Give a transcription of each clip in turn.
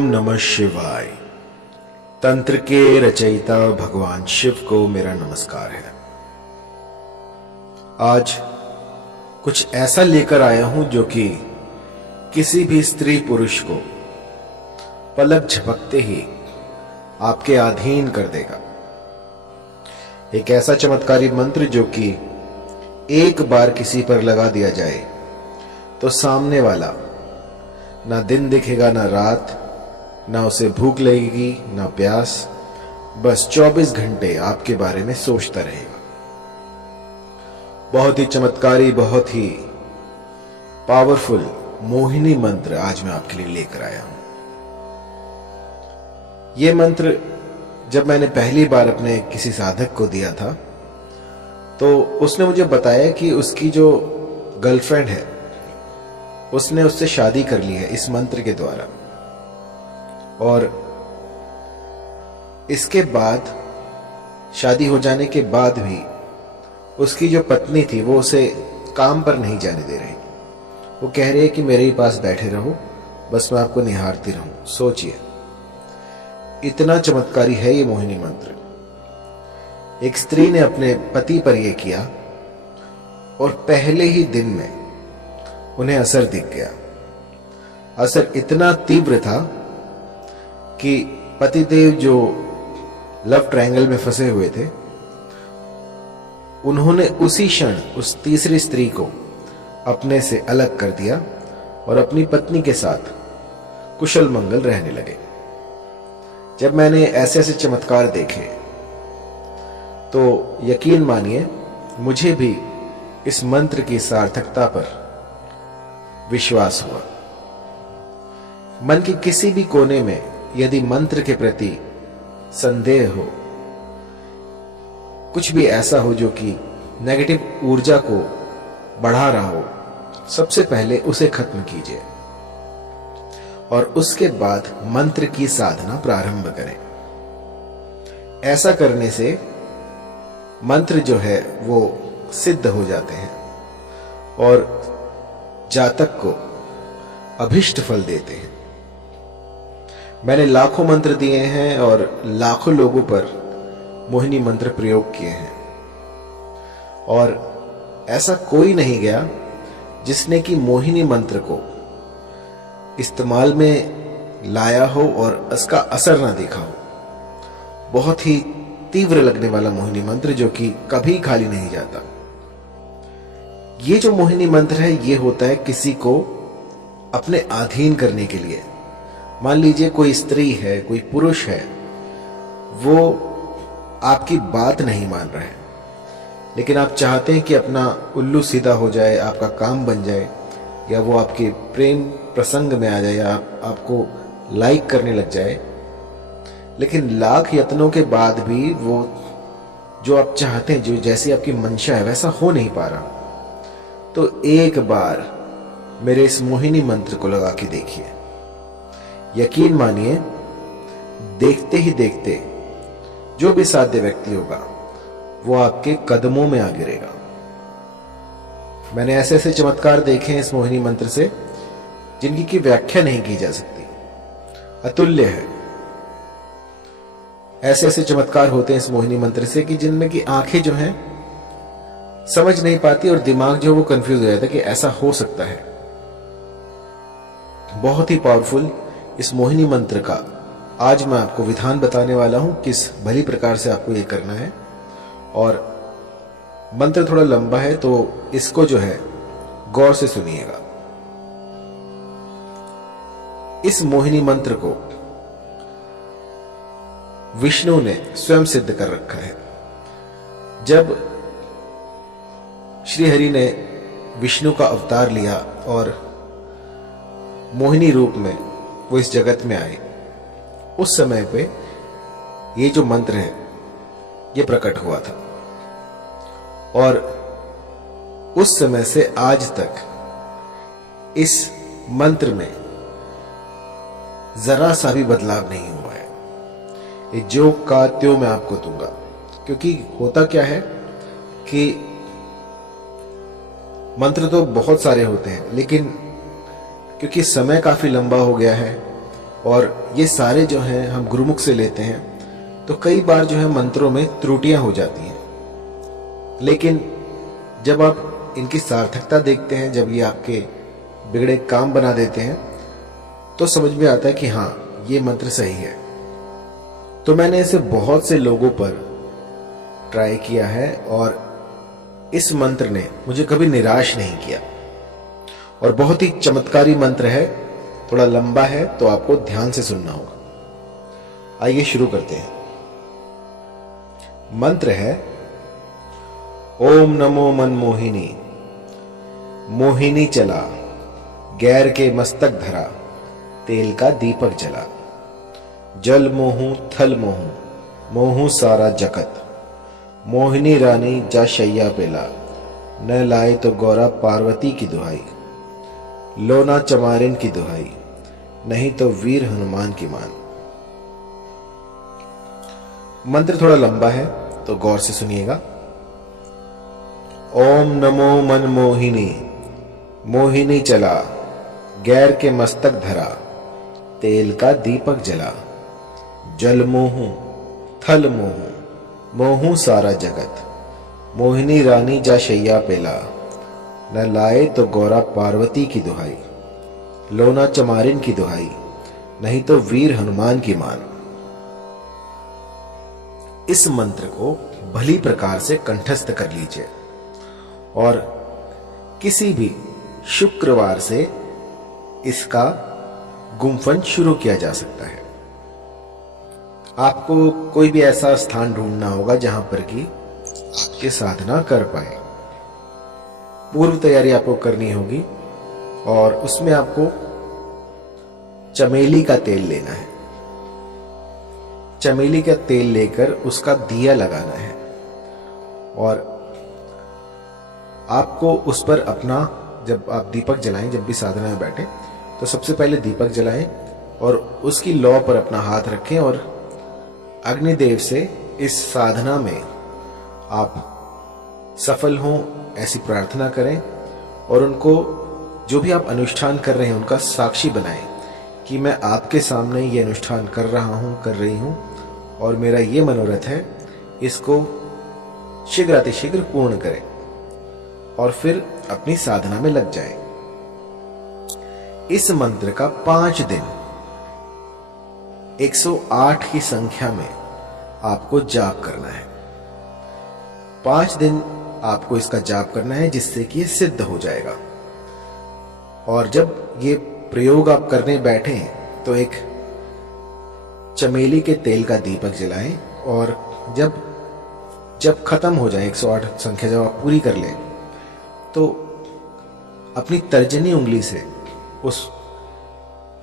ओम नमः शिवाय। तंत्र के रचयिता भगवान शिव को मेरा नमस्कार है। आज कुछ ऐसा लेकर आया हूं जो कि किसी भी स्त्री पुरुष को पलक झपकते ही आपके अधीन कर देगा। एक ऐसा चमत्कारी मंत्र जो कि एक बार किसी पर लगा दिया जाए तो सामने वाला ना दिन दिखेगा ना रात, ना उसे भूख लगेगी ना प्यास, बस 24 घंटे आपके बारे में सोचता रहेगा। बहुत ही चमत्कारी, बहुत ही पावरफुल मोहिनी मंत्र आज मैं आपके लिए लेकर आया हूं। यह मंत्र जब मैंने पहली बार अपने किसी साधक को दिया था तो उसने मुझे बताया कि उसकी जो गर्लफ्रेंड है उसने उससे शादी कर ली है इस मंत्र के द्वारा, और इसके बाद शादी हो जाने के बाद भी उसकी जो पत्नी थी वो उसे काम पर नहीं जाने दे रही। वो कह रही है कि मेरे ही पास बैठे रहो, बस मैं आपको निहारती रहूं। सोचिए, इतना चमत्कारी है ये मोहिनी मंत्र। एक स्त्री ने अपने पति पर यह किया और पहले ही दिन में उन्हें असर दिख गया। असर इतना तीव्र था कि पतिदेव जो लव ट्रायंगल में फंसे हुए थे उन्होंने उसी क्षण उस तीसरी स्त्री को अपने से अलग कर दिया और अपनी पत्नी के साथ कुशल मंगल रहने लगे। जब मैंने ऐसे ऐसे चमत्कार देखे तो यकीन मानिए मुझे भी इस मंत्र की सार्थकता पर विश्वास हुआ। मन के किसी भी कोने में यदि मंत्र के प्रति संदेह हो, कुछ भी ऐसा हो जो कि नेगेटिव ऊर्जा को बढ़ा रहा हो, सबसे पहले उसे खत्म कीजिए और उसके बाद मंत्र की साधना प्रारंभ करें। ऐसा करने से मंत्र जो है वो सिद्ध हो जाते हैं और जातक को अभिष्ट फल देते हैं। मैंने लाखों मंत्र दिए हैं और लाखों लोगों पर मोहिनी मंत्र प्रयोग किए हैं और ऐसा कोई नहीं गया जिसने कि मोहिनी मंत्र को इस्तेमाल में लाया हो और उसका असर ना देखा हो। बहुत ही तीव्र लगने वाला मोहिनी मंत्र जो कि कभी खाली नहीं जाता। ये जो मोहिनी मंत्र है ये होता है किसी को अपने अधीन करने के लिए। मान लीजिए कोई स्त्री है, कोई पुरुष है, वो आपकी बात नहीं मान रहा है लेकिन आप चाहते हैं कि अपना उल्लू सीधा हो जाए, आपका काम बन जाए, या वो आपके प्रेम प्रसंग में आ जाए या आपको लाइक करने लग जाए, लेकिन लाख यत्नों के बाद भी वो जो आप चाहते हैं, जो जैसी आपकी मंशा है वैसा हो नहीं पा रहा, तो एक बार मेरे इस मोहिनी मंत्र को लगा के देखिए। यकीन मानिए देखते ही देखते जो भी साध्य व्यक्ति होगा वो आपके कदमों में आ गिरेगा। मैंने ऐसे ऐसे चमत्कार देखे हैं इस मोहिनी मंत्र से जिनकी की व्याख्या नहीं की जा सकती, अतुल्य है। ऐसे ऐसे चमत्कार होते हैं इस मोहिनी मंत्र से कि जिनमें की आंखें जो हैं समझ नहीं पाती और दिमाग जो वो कंफ्यूज हो जाता है कि ऐसा हो सकता है। बहुत ही पावरफुल इस मोहिनी मंत्र का आज मैं आपको विधान बताने वाला हूं, किस भली प्रकार से आपको ये करना है। और मंत्र थोड़ा लंबा है तो इसको जो है गौर से सुनिएगा। इस मोहिनी मंत्र को विष्णु ने स्वयं सिद्ध कर रखा है। जब श्री हरि ने विष्णु का अवतार लिया और मोहिनी रूप में वो इस जगत में आए, उस समय पे ये जो मंत्र है ये प्रकट हुआ था और उस समय से आज तक इस मंत्र में जरा सा भी बदलाव नहीं हुआ है। ये जो का त्यों मैं आपको दूंगा, क्योंकि होता क्या है कि मंत्र तो बहुत सारे होते हैं लेकिन क्योंकि समय काफी लंबा हो गया है और ये सारे जो हैं हम गुरुमुख से लेते हैं, तो कई बार जो है मंत्रों में त्रुटियां हो जाती हैं। लेकिन जब आप इनकी सार्थकता देखते हैं, जब ये आपके बिगड़े काम बना देते हैं, तो समझ में आता है कि हाँ, ये मंत्र सही है। तो मैंने इसे बहुत से लोगों पर ट्राई किया है और इस मंत्र ने मुझे कभी निराश नहीं किया और बहुत ही चमत्कारी मंत्र है। थोड़ा लंबा है तो आपको ध्यान से सुनना होगा। आइए शुरू करते हैं। मंत्र है ओम नमो मनमोहिनी, मोहिनी चला, गैर के मस्तक धरा, तेल का दीपक जला, जल मोहू थल मोहू, मोहू सारा जगत, मोहिनी रानी जा शैया पेला, न लाए तो गौरा पार्वती की दुहाई, लोना चमारिन की दुहाई, नहीं तो वीर हनुमान की मान। मंत्र थोड़ा लंबा है तो गौर से सुनिएगा। ओम नमो मनमोहिनी, मोहिनी चला, गैर के मस्तक धरा, तेल का दीपक जला, जल मोहू थल मोहू, मोहू सारा जगत, मोहिनी रानी जा शैया पेला, न लाए तो गौरा पार्वती की दुहाई, लोना चमारिन की दुहाई, नहीं तो वीर हनुमान की मान। इस मंत्र को भली प्रकार से कंठस्थ कर लीजिए और किसी भी शुक्रवार से इसका गुम्फन शुरू किया जा सकता है। आपको कोई भी ऐसा स्थान ढूंढना होगा जहां पर कि आपकी साधना कर पाए। पूर्व तैयारी आपको करनी होगी और उसमें आपको चमेली का तेल लेना है। चमेली का तेल लेकर उसका दिया लगाना है और आपको उस पर अपना, जब आप दीपक जलाएं, जब भी साधना में बैठे तो सबसे पहले दीपक जलाएं और उसकी लौ पर अपना हाथ रखें और अग्निदेव से इस साधना में आप सफल हों ऐसी प्रार्थना करें और उनको, जो भी आप अनुष्ठान कर रहे हैं, उनका साक्षी बनाएं कि मैं आपके सामने ये अनुष्ठान कर रहा हूं, कर रही हूं और मेरा ये मनोरथ है, इसको शीघ्र अतिशीघ्र पूर्ण करें और फिर अपनी साधना में लग जाएं। इस मंत्र का 5 दिन 108 की संख्या में आपको जाप करना है। 5 दिन आपको इसका जाप करना है जिससे कि ये सिद्ध हो जाएगा। और जब ये प्रयोग आप करने बैठे तो एक चमेली के तेल का दीपक जलाएं और जब खत्म हो जाए 108 संख्या जब आप पूरी कर लें तो अपनी तर्जनी उंगली से उस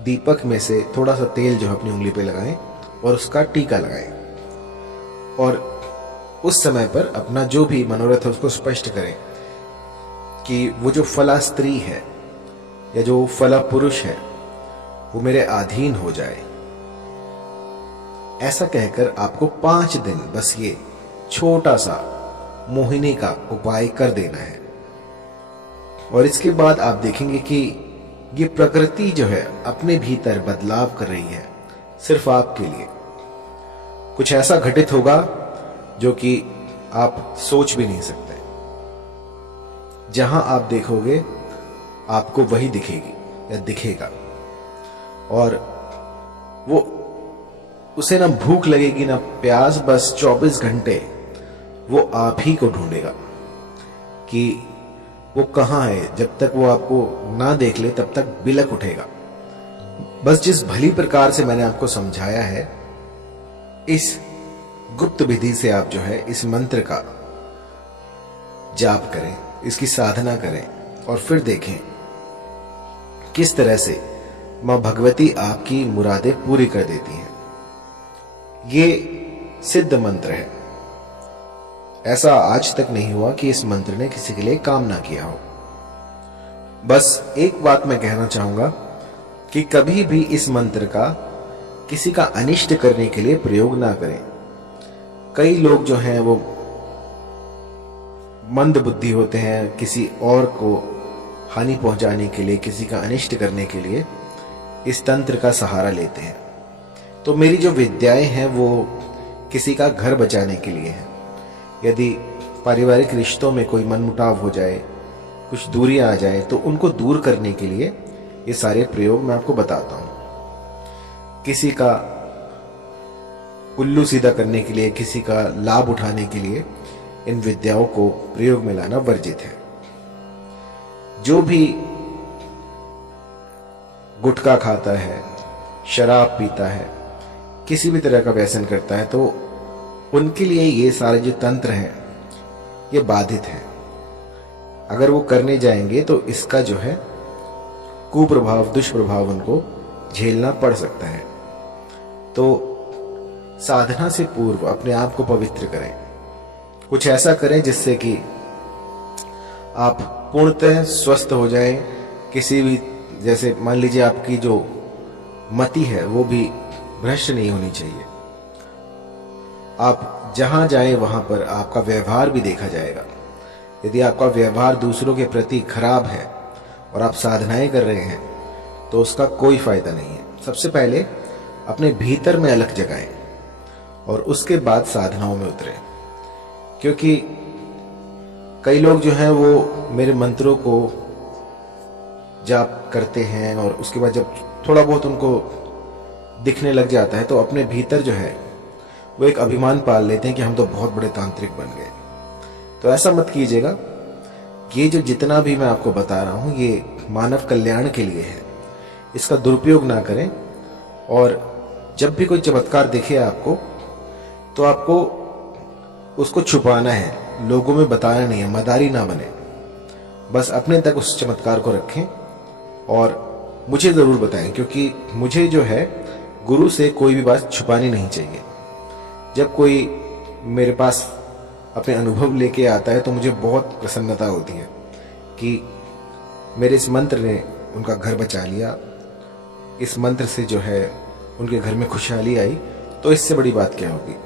दीपक में से थोड़ा सा तेल जो अपनी उंगली पे लगाएं और उसका टीका लगाएं और उस समय पर अपना जो भी मनोरथ है उसको स्पष्ट करें कि वो जो फला स्त्री है या जो फला पुरुष है वो मेरे अधीन हो जाए। ऐसा कहकर आपको 5 दिन बस ये छोटा सा मोहिनी का उपाय कर देना है और इसके बाद आप देखेंगे कि ये प्रकृति जो है अपने भीतर बदलाव कर रही है सिर्फ आपके लिए। कुछ ऐसा घटित होगा जो कि आप सोच भी नहीं सकते। जहां आप देखोगे आपको वही दिखेगी या दिखेगा और वो उसे ना भूख लगेगी ना प्यास, बस 24 घंटे वो आप ही को ढूंढेगा कि वो कहां है। जब तक वो आपको ना देख ले तब तक बिलक उठेगा। बस जिस भली प्रकार से मैंने आपको समझाया है, इस गुप्त विधि से आप जो है इस मंत्र का जाप करें, इसकी साधना करें और फिर देखें किस तरह से मां भगवती आपकी मुरादें पूरी कर देती हैं। ये सिद्ध मंत्र है। ऐसा आज तक नहीं हुआ कि इस मंत्र ने किसी के लिए काम ना किया हो। बस एक बात मैं कहना चाहूंगा कि कभी भी इस मंत्र का किसी का अनिष्ट करने के लिए प्रयोग ना करें। कई लोग जो हैं वो मंद बुद्धि होते हैं, किसी और को हानि पहुंचाने के लिए, किसी का अनिष्ट करने के लिए इस तंत्र का सहारा लेते हैं। तो मेरी जो विद्याएं हैं वो किसी का घर बचाने के लिए है। यदि पारिवारिक रिश्तों में कोई मनमुटाव हो जाए, कुछ दूरी आ जाए, तो उनको दूर करने के लिए ये सारे प्रयोग मैं आपको बताता हूं। किसी का उल्लू सीधा करने के लिए, किसी का लाभ उठाने के लिए इन विद्याओं को प्रयोग में लाना वर्जित है। जो भी गुटखा खाता है, शराब पीता है, किसी भी तरह का व्यसन करता है, तो उनके लिए ये सारे जो तंत्र हैं ये बाधित है। अगर वो करने जाएंगे तो इसका जो है कुप्रभाव, दुष्प्रभाव उनको झेलना पड़ सकता है। तो साधना से पूर्व अपने आप को पवित्र करें, कुछ ऐसा करें जिससे कि आप पूर्णतः स्वस्थ हो जाएं। किसी भी, जैसे मान लीजिए आपकी जो मति है वो भी भ्रष्ट नहीं होनी चाहिए। आप जहां जाएं वहां पर आपका व्यवहार भी देखा जाएगा। यदि आपका व्यवहार दूसरों के प्रति खराब है और आप साधनाएं कर रहे हैं तो उसका कोई फायदा नहीं है। सबसे पहले अपने भीतर में अलख जगाएं और उसके बाद साधनाओं में उतरें। क्योंकि कई लोग जो हैं वो मेरे मंत्रों को जाप करते हैं और उसके बाद जब थोड़ा बहुत उनको दिखने लग जाता है तो अपने भीतर जो है वो एक अभिमान पाल लेते हैं कि हम तो बहुत बड़े तांत्रिक बन गए। तो ऐसा मत कीजिएगा। ये जो जितना भी मैं आपको बता रहा हूं ये मानव कल्याण के लिए है, इसका दुरुपयोग ना करें। और जब भी कोई चमत्कार दिखे आपको तो आपको उसको छुपाना है, लोगों में बताना नहीं है, मदारी ना बने। बस अपने तक उस चमत्कार को रखें और मुझे जरूर बताएं, क्योंकि मुझे जो है गुरु से कोई भी बात छुपानी नहीं चाहिए। जब कोई मेरे पास अपने अनुभव लेके आता है तो मुझे बहुत प्रसन्नता होती है कि मेरे इस मंत्र ने उनका घर बचा लिया, इस मंत्र से जो है उनके घर में खुशहाली आई। तो इससे बड़ी बात क्या होगी।